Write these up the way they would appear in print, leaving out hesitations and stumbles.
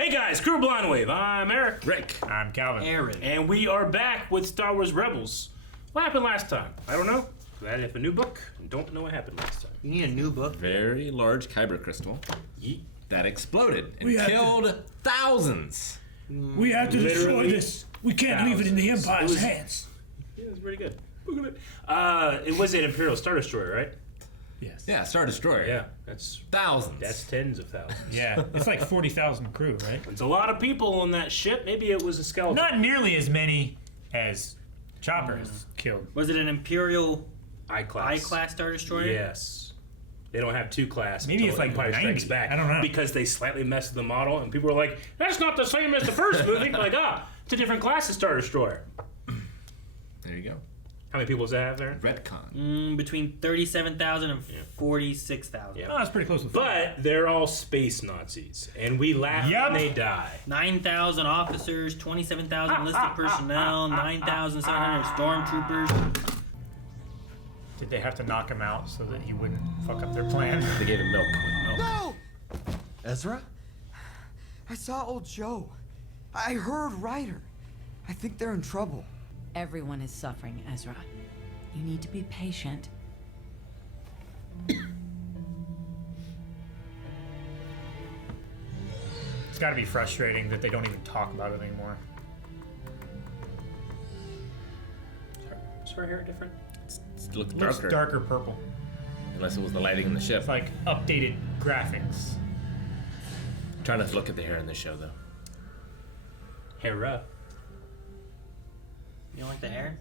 Hey guys, Crew Blind Wave. I'm Eric. Rick. I'm Calvin. Aaron. And we are back with Star Wars Rebels. What happened last time? I don't know. I have a new book and don't know what happened last time. You need a new book. Very large kyber crystal Yeet. that exploded and killed thousands. We have to destroy Literally this. We can't leave it in the Empire's hands. Yeah, it was pretty good. Look at it. It was an Imperial Star Destroyer, right? Yes. Yeah, Star Destroyer. Yeah, that's Thousands. tens of thousands. Yeah, it's like 40,000 crew, right? It's a lot of people on that ship. Maybe it was a skeleton. Not nearly as many as Chopper's killed. Was it an Imperial I-class. I-class Star Destroyer? Yes. They don't have two class. Maybe until it's like Empire 90. Strikes Back. I don't know. Because they slightly messed with the model, and people were like, "That's not the same as the first movie." Like, it's a different class of Star Destroyer. There you go. How many people does that have there? Retcon. Between 37,000 and 46,000. Yeah. Oh, that's pretty close to But they're all space Nazis, and we laugh when they die. 9,000 officers, 27,000 enlisted personnel, 9,700 stormtroopers. Did they have to knock him out so that he wouldn't fuck up their plan? They gave him milk. No! Ezra? I saw old Joe. I heard Ryder. I think they're in trouble. Everyone is suffering, Ezra. You need to be patient. It's got to be frustrating that they don't even talk about it anymore. Is her hair different? It looks Looks darker. darker purple. Unless it was the lighting in the ship. It's like updated graphics. Try not to look at the hair in this show, though. Hera. You don't like the hair?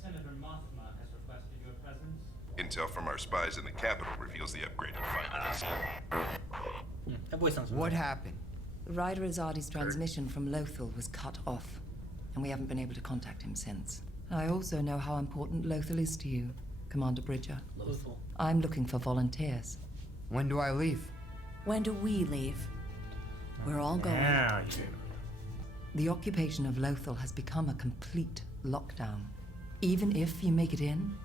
Senator Mothma has requested your presence. Intel from our spies in the capital reveals the upgraded fighter. That voice sounds What happened? Ryder Azadi's transmission from Lothal was cut off, and we haven't been able to contact him since. I also know how important Lothal is to you, Commander Bridger. Lothal. I'm looking for volunteers. When do I leave? When do we leave? We're all going. Now you do. The occupation of Lothal has become a complete lockdown. Even if you make it in,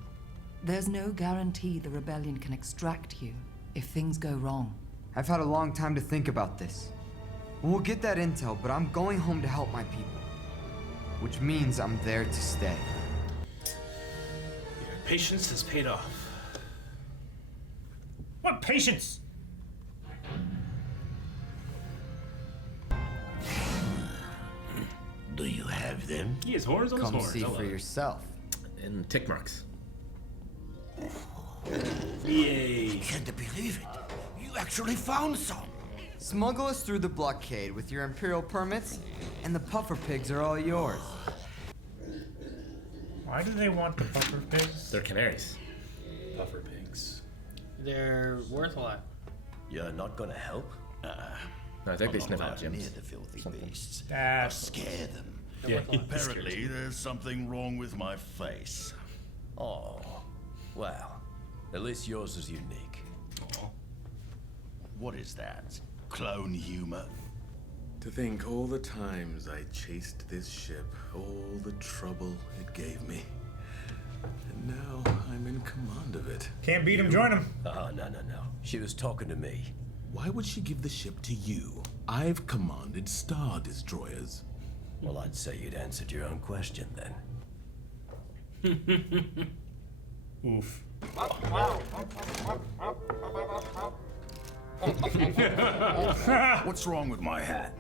there's no guarantee the rebellion can extract you if things go wrong. I've had a long time to think about this. We'll get that intel, but I'm going home to help my people. Which means I'm there to stay. Your patience has paid off. What patience? Do you have them? He has horns on his Come horns. see I love for it. yourself. And tick marks. Yay. Can't believe it. You actually found some. Smuggle us through the blockade with your Imperial permits, and the puffer pigs are all yours. Why do they want the puffer pigs? They're canaries. Puffer pigs. They're worth a lot. You're not gonna help? No, I think they I'm sniff not out allowed near gems. the filthy beasts. I'll That's scare them. Yeah. Apparently, there's something wrong with my face. Oh, well, at least yours is unique. What is that? Clone humor? To think all the times I chased this ship, all the trouble it gave me. And now I'm in command of it. can't beat him. Join him. Oh, no. She was talking to me. Why would she give the ship to you? I've commanded Star Destroyers. Well, I'd say you'd answered your own question then. Oof. What's wrong with my hat?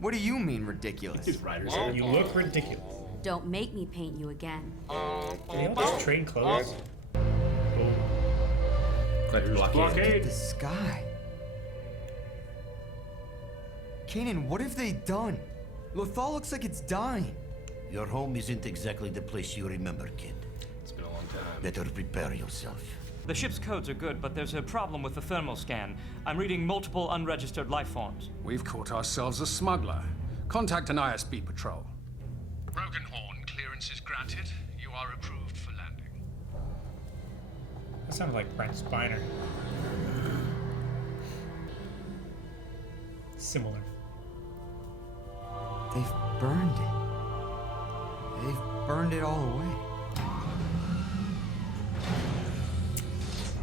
What do you mean, ridiculous? You look ridiculous. Don't make me paint you again. Do they all just trade clothes? Click blockade. Blockade. The sky. Kanan, what have they done? Lothal looks like it's dying. Your home isn't exactly the place you remember, kid. It's been a long time. Better prepare yourself. The ship's codes are good, but there's a problem with the thermal scan. I'm reading multiple unregistered life forms. We've caught ourselves a smuggler. Contact an ISB patrol. Broken Horn, clearance is granted. You are approved for landing. That sounded like Brent Spiner. Similar. They've burned it. They've burned it all away.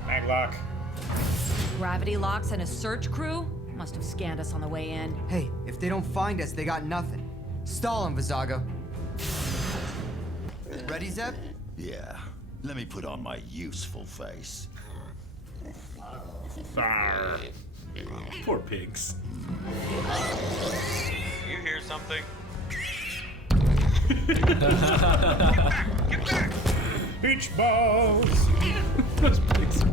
Maglock. Gravity locks and a search crew? Must have scanned us on the way in. Hey, if they don't find us, they got nothing. Stall them, Vizago. Ready, Zeb? Yeah. Let me put on my useful face. Poor pigs. You hear something? Beach balls! Those pigs.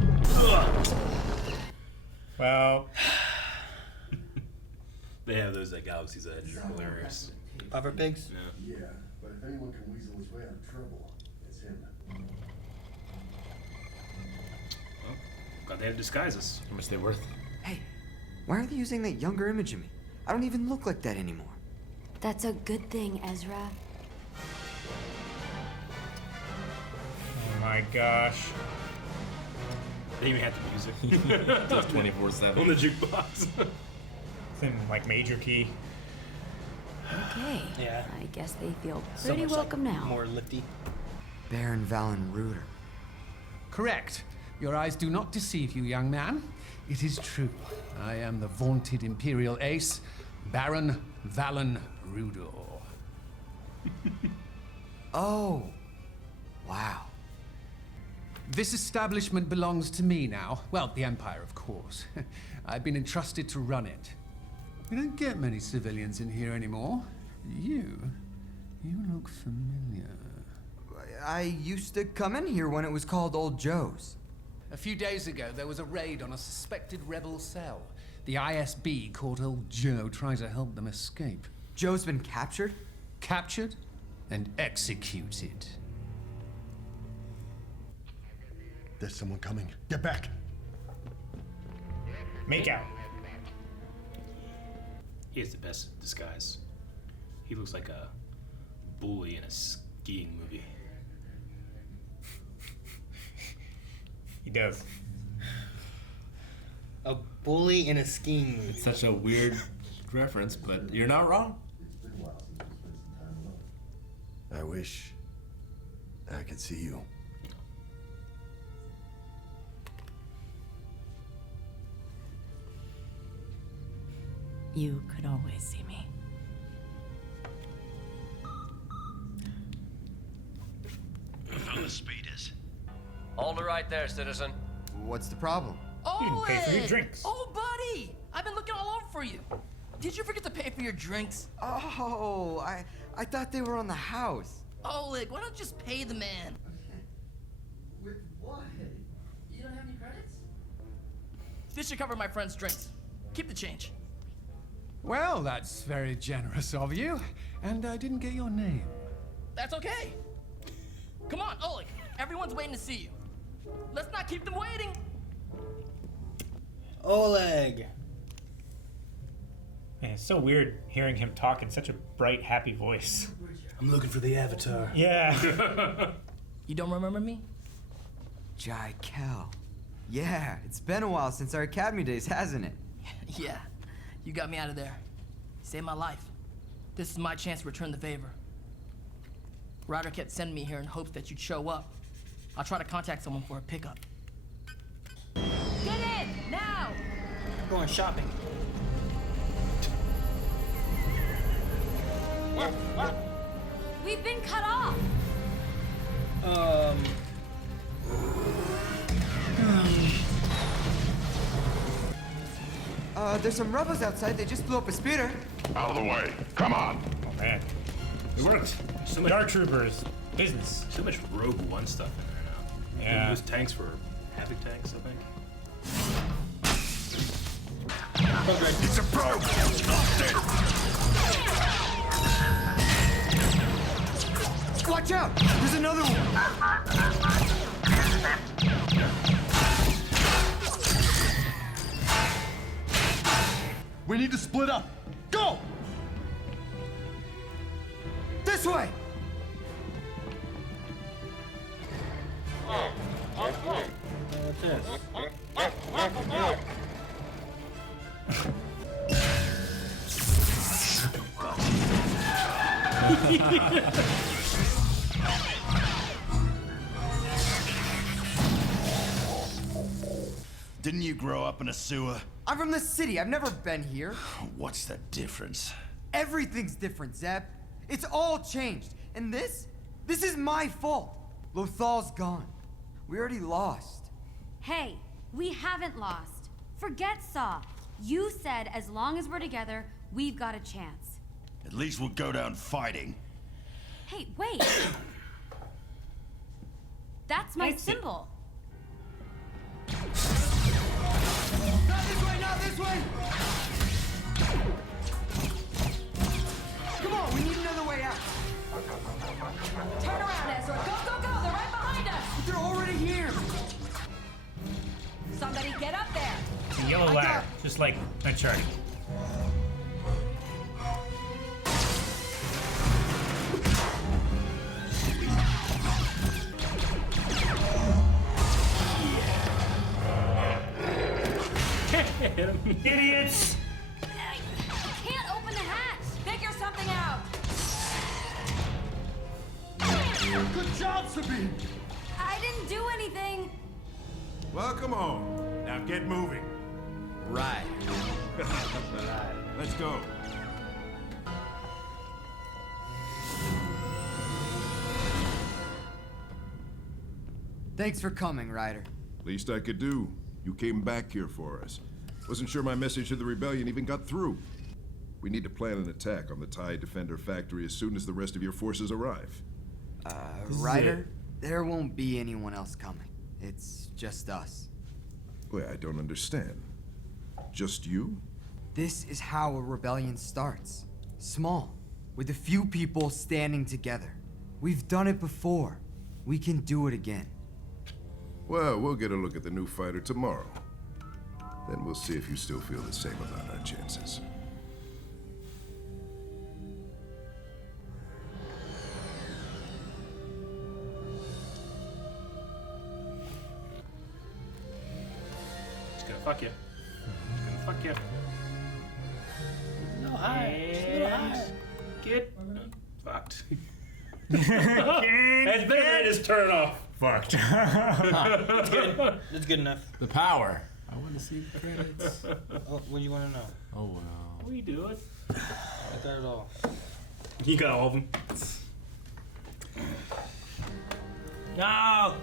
Well, they have those at Galaxy's Edge. They're hilarious. Puffer pigs? Yeah. Yeah, but if anyone can weasel his way out of trouble, it's him. Well, glad they had to disguise us. How much they worth? Hey, why are they using that younger image of me? I don't even look like that anymore. That's a good thing, Ezra. oh my gosh. They even had the music. Just 24/7 on the jukebox. It's in like major key. Okay. Yeah. I guess they feel So pretty much welcome like now. More lifty. Baron Valen Reuter. Correct. Your eyes do not deceive you, young man. It is true. I am the vaunted Imperial ace, Baron Valen Reuter. Oh. Wow. This establishment belongs to me now. Well, the Empire, of course. I've been entrusted to run it. We don't get many civilians in here anymore. You look familiar. I used to come in here when it was called Old Joe's. A few days ago, there was a raid on a suspected rebel cell. The ISB caught Old Joe trying to help them escape. Joe's been captured? Captured and executed. There's someone coming. Get back! Make out. He has the best disguise. He looks like a bully in a skiing movie. He does. A bully in a skiing movie. It's such a weird reference, but you're not wrong. I wish I could see you. You could always see me. Found the speeders. Hold it right there, citizen. What's the problem? You didn't pay for your drinks. Oh, buddy! I've been looking all over for you. Did you forget to pay for your drinks? Oh, I thought they were on the house. Oleg, why don't you just pay the man? With what? You don't have any credits? This should cover my friend's drinks. Keep the change. Well, that's very generous of you. And I didn't get your name. That's okay. Come on, Oleg. Everyone's waiting to see you. Let's not keep them waiting. Oleg. Man, it's so weird hearing him talk in such a bright, happy voice. I'm looking for the Avatar. Yeah. You don't remember me? Jai Kel. Yeah, it's been a while since our academy days, hasn't it? Yeah. You got me out of there. Saved my life. This is my chance to return the favor. Ryder kept sending me here in hopes that you'd show up. I'll try to contact someone for a pickup. Get in, now! I'm going shopping. We've been cut off! There's some rebels outside. They just blew up a speeder. Out of the way. Come on. Oh, man. It worked. So much Dark Troopers. Business. So much Rogue One stuff in there now. Yeah. They use tanks for Havoc tanks, I think. It's a probe. Watch out! There's another one! We need to split up. Go! This way! What's this? Didn't you grow up in a sewer? I'm from the city. I've never been here. What's the difference? Everything's different, Zeb. It's all changed. And this is my fault. Lothal's gone. We already lost. Hey, we haven't lost. Forget Saw. You said as long as we're together, we've got a chance. At least we'll go down fighting. Hey, wait. That's my symbol. Not this way, not this way! Come on, we need another way out. Turn around, Ezra. Go, go, go. They're right behind us. But they're already here. Somebody get up there. It's a yellow ladder, just like Uncharted. Idiots! Can't open the hatch. Figure something out. Good job, Sabine! I didn't do anything. Welcome home. Now get moving. Right. Let's go. Thanks for coming, Ryder. Least I could do. You came back here for us. Wasn't sure my message to the rebellion even got through. We need to plan an attack on the TIE Defender factory as soon as the rest of your forces arrive. Ryder, there won't be anyone else coming. It's just us. Wait, I don't understand. Just you? This is how a rebellion starts. Small, with a few people standing together. We've done it before. We can do it again. Well, we'll get a look at the new fighter tomorrow. Then we'll see if you still feel the same about our chances. It's gonna fuck you. It's gonna fuck you. No, hi. Just a little high. Get fucked. It's better than his turn off. Fucked. That's good. That's good enough. The power. I want to see the credits. Oh, what do you want to know? Oh, wow. What are you doing? I got it all. You got all of them. No!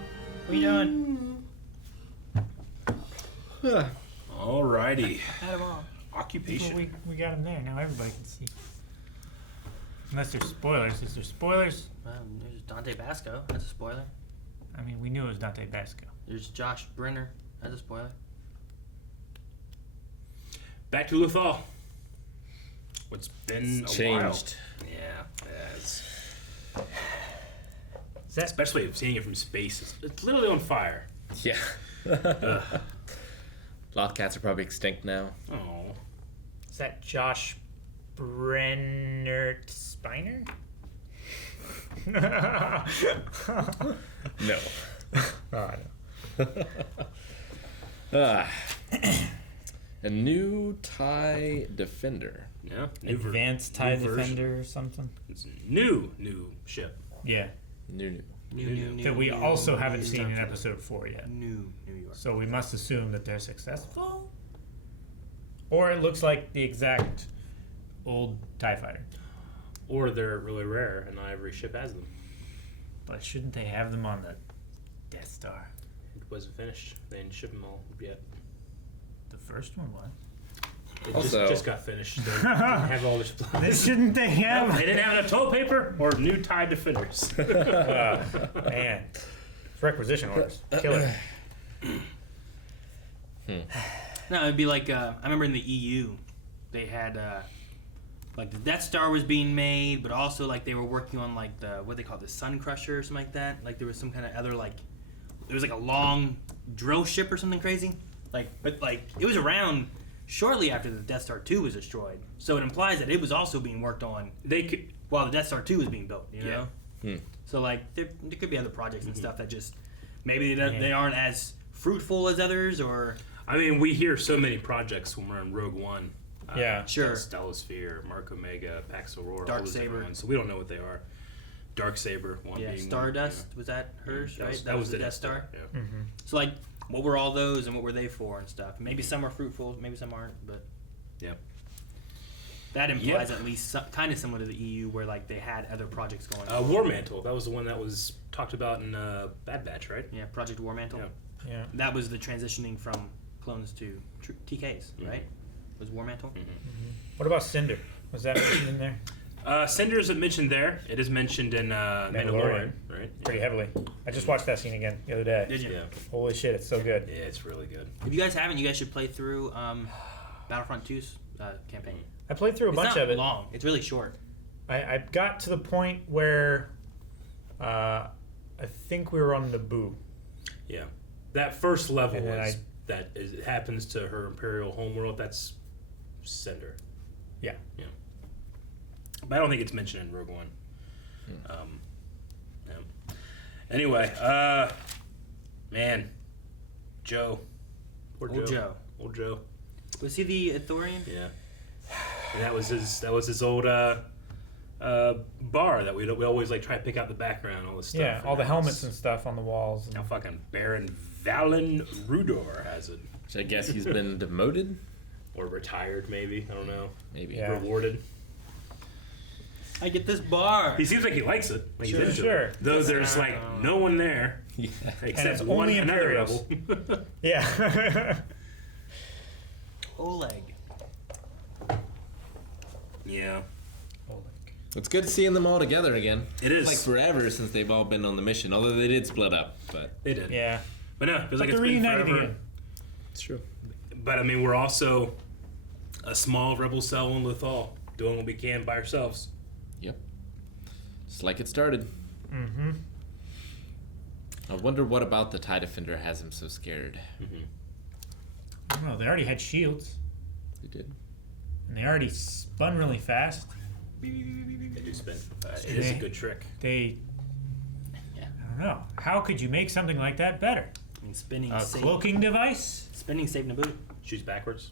What are you doing? Alrighty. Had them all. Occupation. Well, we got them there. Now everybody can see. Unless there's spoilers. Is there spoilers? There's Dante Basco. That's a spoiler. I mean, we knew it was Dante Basco. There's Josh Brenner. That's a spoiler. Back to Lothal. What's been changed. While. Yeah, it's the best way of seeing it from space. It's literally on fire. Yeah. Lothcats are probably extinct now. Oh. Is that Josh Brenner Spiner? No. A new TIE Defender. Yeah. Advanced TIE Defender or something? It's a new ship. Yeah. New. That we also haven't seen in episode 4 yet. New York. So we must assume that they're successful? Or it looks like the exact old TIE fighter. Or they're really rare and not every ship has them. But shouldn't they have them on the Death Star? It wasn't finished. They didn't ship them all yet. The first one was. It Also- just got finished. They didn't have all their supplies. Shouldn't they have? They didn't have enough toilet paper or new TIE Defenders. Man. It's requisition orders. Killer. No, it'd be like, I remember in the EU, they had, like the Death Star was being made, but also like they were working on like what they call the Sun Crusher or something like that. Like there was some kind of other like, it was like a long drill ship or something crazy. Like, but like it was around shortly after the Death Star 2 was destroyed. So it implies that it was also being worked on while the Death Star 2 was being built, you know? So like there could be other projects and stuff that just maybe they aren't as fruitful as others, or I mean, we hear so many projects when we're in Rogue One. Yeah, sure. Stellosphere, Mark Omega, Pax Aurora, Dark all those different Saber. ones. So we don't know what they are. Dark Saber, one being Stardust one, was that hers, Yeah, right? that was the Death Star. Yeah. Mm-hmm. So like what were all those and what were they for and stuff. Maybe some are fruitful, maybe some aren't, but Yep. that implies at least kind of similar to the EU, where like they had other projects going on. War Mantle. That was the one that was talked about in Bad Batch, right? Yeah, Project War Mantle. Yeah. That was the transitioning from clones to TKs, right? Was War Mantle? What about Cinder? Was that mentioned in there? Cinder isn't mentioned there. It is mentioned in Mandalorian, right? Pretty heavily. I just watched that scene again the other day. Did you? Yeah. Holy shit, it's so good. Yeah, it's really good. If you guys haven't, you guys should play through Battlefront 2's campaign. I played through a bunch of it. It's not long. It's really short. I got to the point where I think we were on Naboo. Yeah. That first level And then it happens to her Imperial homeworld. That's Cinder. Yeah. Yeah. But I don't think it's mentioned in Rogue One. Yeah. Anyway, man, Joe. Poor Old Joe. Old Joe. Was he the Ithorian? Yeah. And that was his old bar that we always like try to pick out the background, all this stuff. Yeah, all the helmets and stuff on the walls. Now fucking Baron Valen Rudor has it. So I guess he's been demoted? Or retired, maybe. I don't know. Maybe. Yeah. Rewarded. I get this bar. He seems like he likes it. Like Sure, he's into sure. it. Though there's like no one there. Yeah. Except it's one only another Imperials. rebel. Yeah. Oleg. Yeah. It's good seeing them all together again. It is. It's like forever since they've all been on the mission, although they did split up. But They did. Yeah. But no, feels like But it's they're been reunited forever. again. it's true. But I mean, we're also a small rebel cell in Lothal, doing what we can by ourselves. Yep. Just like it started. Mm-hmm. I wonder what about the TIE Defender has him so scared. I don't know. They already had shields. They did. And they already spun really fast. They do spin. It is a good trick. I don't know. How could you make something like that better? I mean, spinning. A cloaking device? Spinning saved Naboo. Shoots backwards.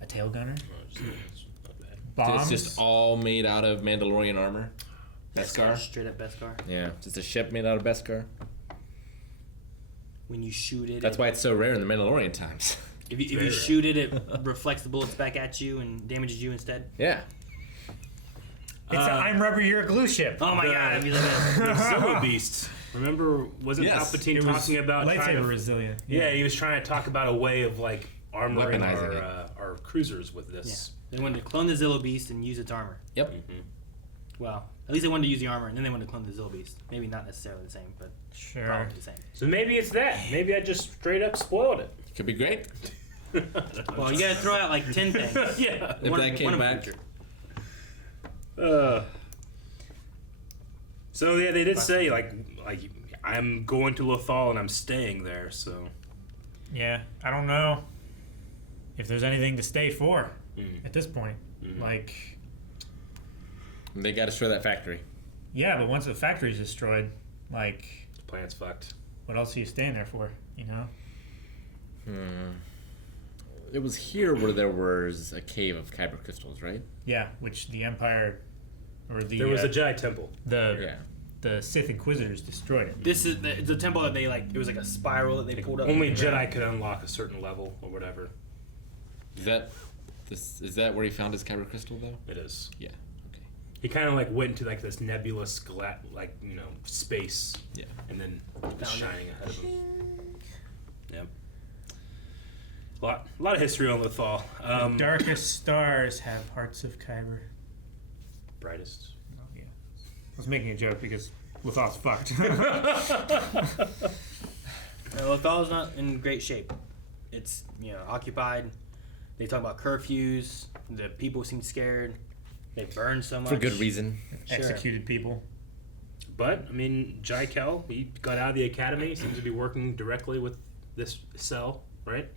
A tail gunner? It's not bad. Bombs? It's just all made out of Mandalorian armor. Beskar. Straight up Beskar. Yeah, just a ship made out of Beskar. When you shoot it, That's why it's so rare in the Mandalorian times. If you shoot it, it reflects the bullets back at you and damages you instead. Yeah. It's an I'm Rubber, You're a Glue ship. Oh my god! I'd be like The Zilla Beast. Remember, wasn't Yes. Palpatine It was talking about trying lightsaber to, resilient. Yeah, he was trying to talk about a way of like armoring Weaponizing our cruisers with this. They wanted to clone the Zilla Beast and use its armor. Yep. Well, at least they wanted to use the armor, and then they wanted to clone the Zilla Beast. Maybe not necessarily the same, but Sure. probably the same. So maybe it's that. Maybe I just straight up spoiled it. Could be great. Well, you gotta throw out like 10 things. Yeah. If that came of them back. featured. So yeah, they did say like I'm going to Lothal and I'm staying there. So Yeah, I don't know if there's anything to stay for at this point. Like, They got to destroy that factory. yeah, but once the factory's destroyed, like, the plan's fucked. what else are you staying there for? You know? It was here where there was a cave of kyber crystals, right? Yeah, which the Empire or the There was a Jedi temple. The Sith Inquisitors destroyed it. This is the temple that they like. It was like a spiral that they pulled up. Only Jedi could unlock a certain level or whatever. Is that where he found his kyber crystal though? It is. Yeah. Okay. He kind of like went into like this nebulous space. Yeah. And then it was shining ahead of him. Yep. A lot of history on Lothal. The darkest stars have hearts of kyber. Brightest. Oh, yeah. I was making a joke because Lothal's fucked. Lothal's not in great shape. It's occupied. They talk about curfews. The people seem scared. They burn so much For good reason. Sure. Executed people. But I mean, Jai Kel, he got out of the academy. Seems to be working directly with this cell, right?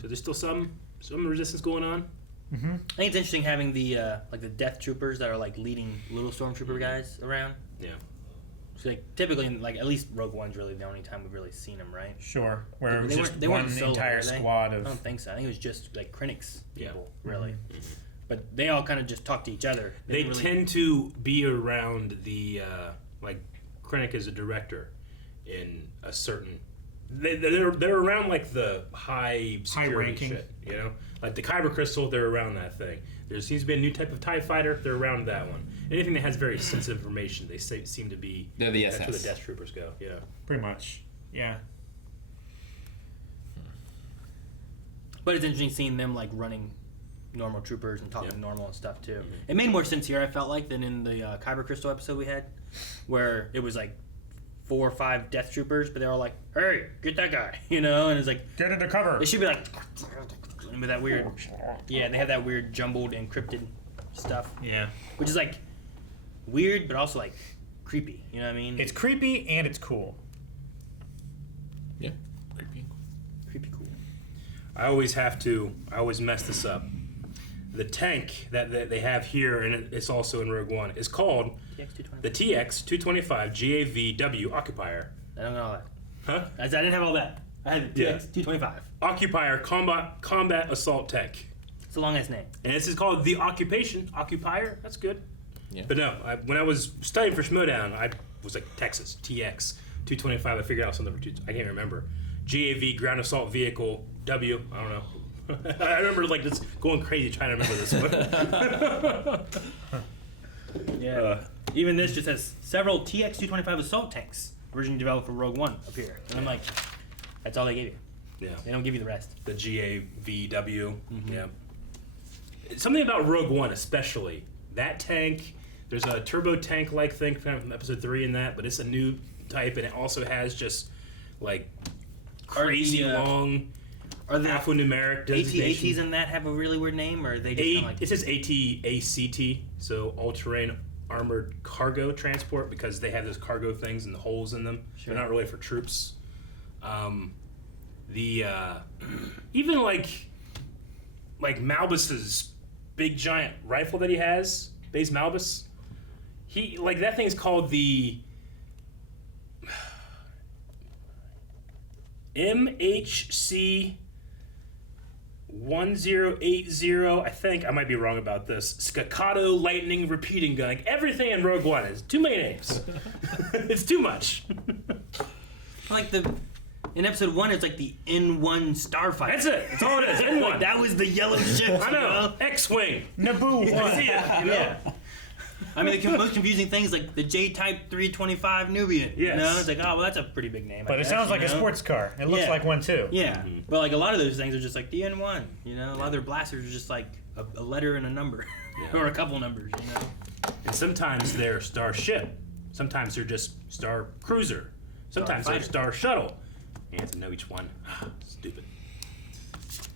So there's still some resistance going on. I think it's interesting having the the Death Troopers that are like leading little stormtrooper guys around. Yeah. So like typically, like at least Rogue One's really the only time we've really seen them, right? Sure. Where it was They just weren't- they one weren't solo, entire were they? squad of. I don't think so. I think it was just like Krennic's people, Yeah. really. But they all kind of just talk to each other. They didn't really- tend to be around the Krennic is a director in a certain they're around like the high security ranking. shit, you know, like the Kyber crystal. They're around that thing. There seems to be a new type of TIE fighter. They're around that one. Anything that has very sensitive information, they seem to be. They're the That's where the SS. Death Troopers go. Yeah. Pretty much. Yeah. But it's interesting seeing them like running normal troopers and talking normal and stuff too. It made more sense here, I felt like, than in the Kyber Crystal episode we had, where it was like 4 or 5 Death Troopers, but they were all like, "Hey, get that guy," you know, and it's like, "Get into cover." It should be like, with that weird, yeah, they have that weird jumbled encrypted stuff. Yeah. Which is like weird, but also like creepy. You know what I mean? It's creepy and it's cool. Yeah, creepy. Creepy cool. I always mess this up. The tank that they have here, and it's also in Rogue One, is called the TX-225 GAVW Occupier. I don't know all that. Huh? I didn't have all that. I had the TX-225. Occupier combat assault tank. It's a long ass name. And this is called the Occupier. That's good. Yeah. But no, when I was studying for Schmodown, I was like Texas TX-225. I figured out something for I can't remember. GAV Ground Assault Vehicle W. I don't know. I remember like just going crazy trying to remember this one. Yeah. Even this just has several TX-225 assault tanks originally developed for Rogue One up here. And I'm like, that's all they gave you. Yeah. They don't give you the rest. The GAVW. Yeah. Something about Rogue One especially. That tank, there's a turbo tank-like thing from episode 3 in that, but it's a new type and it also has just like crazy long alphanumeric designation. AT-ATs in that have a really weird name, or are they just kinda like... It says AT-ACT, so all-terrain armored cargo transport, because they have those cargo things and the holes in them. Sure. They're not really for troops. Even like Malbus's big giant rifle that he has, Baze Malbus, he like that thing's called the MHC 1080, I think I might be wrong about this. Staccato lightning repeating gun. Like everything in Rogue One is too many names. It's too much. Like in episode 1, it's like the N1 Starfighter. That's it. That's all it is. N1. Like, that was the yellow ship. I know. X-wing. Naboo. I see it. You know? Yeah. I mean, the most confusing thing is like the J-Type 325 Nubian. Yes. You know, it's like, oh, well, that's a pretty big name. But it sounds like a sports car. It looks like one too. Yeah. But like a lot of those things are just like the N1. You know, a lot of their blasters are just like a letter and a number, or a couple numbers. You know. And sometimes they're Starship. Sometimes they're just Star Cruiser. Sometimes they're Star Shuttle. You have to know each one. Stupid.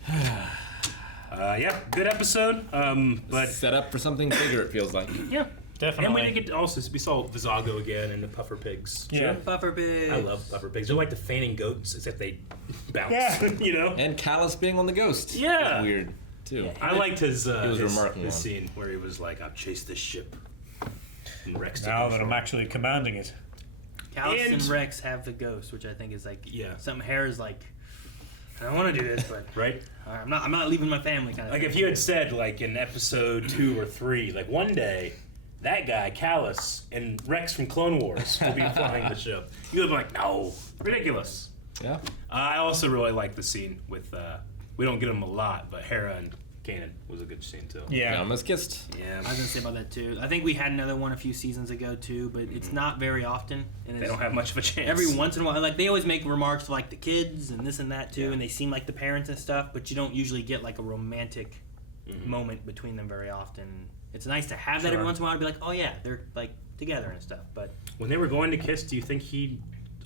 Yeah, good episode. But set up for something bigger. It feels like. Yeah, definitely. And we didn't get we saw Vizago again and the puffer pigs. Yeah, puffer pigs. I love puffer pigs. They're like the feigning goats, except they bounce. Yeah. You know. And Callus being on the ghost. Yeah. Was weird too. I liked his remarkable his scene where he was like, "I've chased this ship." And Rex took now that control. I'm actually commanding it. Callus and And- Rex have the ghost, which I think is like Yeah. something Hera is like, I don't want to do this, but Right. I'm not leaving my family kind of Like thing. if you had said like in episode 2 or 3, like one day that guy Callus and Rex from Clone Wars will be flying the ship, you would be like, no, ridiculous. Yeah. I also really like the scene with we don't get them a lot, but Hera and Kanan was a good scene too. Yeah. Almost kissed. Yeah. I was gonna say about that too. I think we had another one a few seasons ago too, but it's not very often. And They it's don't have much of a chance. every once in a while. Like they always make remarks to like the kids and this and that too, and they seem like the parents and stuff. But you don't usually get like a romantic moment between them very often. It's nice to have that every Sure. once in a while to be like, oh yeah, they're like together and stuff. But When they were going to kiss, do you think he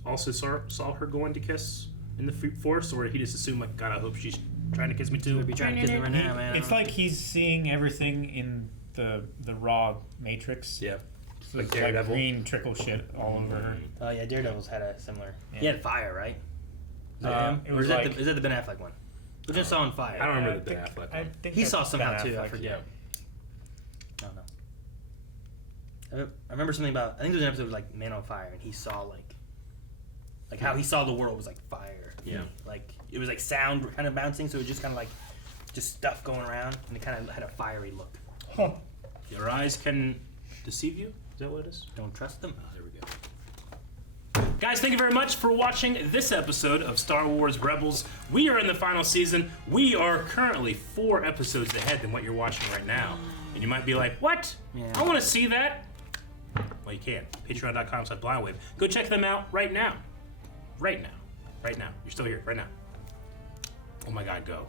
also saw her going to kiss in the Force, or did he just assume like, God, I hope she's trying to kiss me too? be trying to kiss me right now, man. It's like he's seeing everything in the raw Matrix. Yeah. So Like it's like Daredevil. green trickle shit all over her. Oh yeah, Daredevil's had a similar. Yeah. He had fire, right? Is that him? It Or was is that like- is that the Ben Affleck one? We just saw on fire. I don't remember I the Ben think- Affleck I one. think He that's saw somehow Ben too. I Affleck, forget. I don't know. I remember something about. I think there was an episode of like Man on Fire, and he saw like how he saw the world was like fire. Yeah. Like it was like sound kind of bouncing, so it was just kind of like just stuff going around, and it kind of had a fiery look. Huh. Your eyes can deceive you? Is that what it is? Don't trust them. Oh, there we go. Guys, thank you very much for watching this episode of Star Wars Rebels. We are in the final season. We are currently 4 episodes ahead than what you're watching right now. And you might be like, what? Yeah. I want to see that. Well, you can. Patreon.com/blindwave. Go check them out right now. Right now. Right now. You're still here. Right now. Oh my God, go.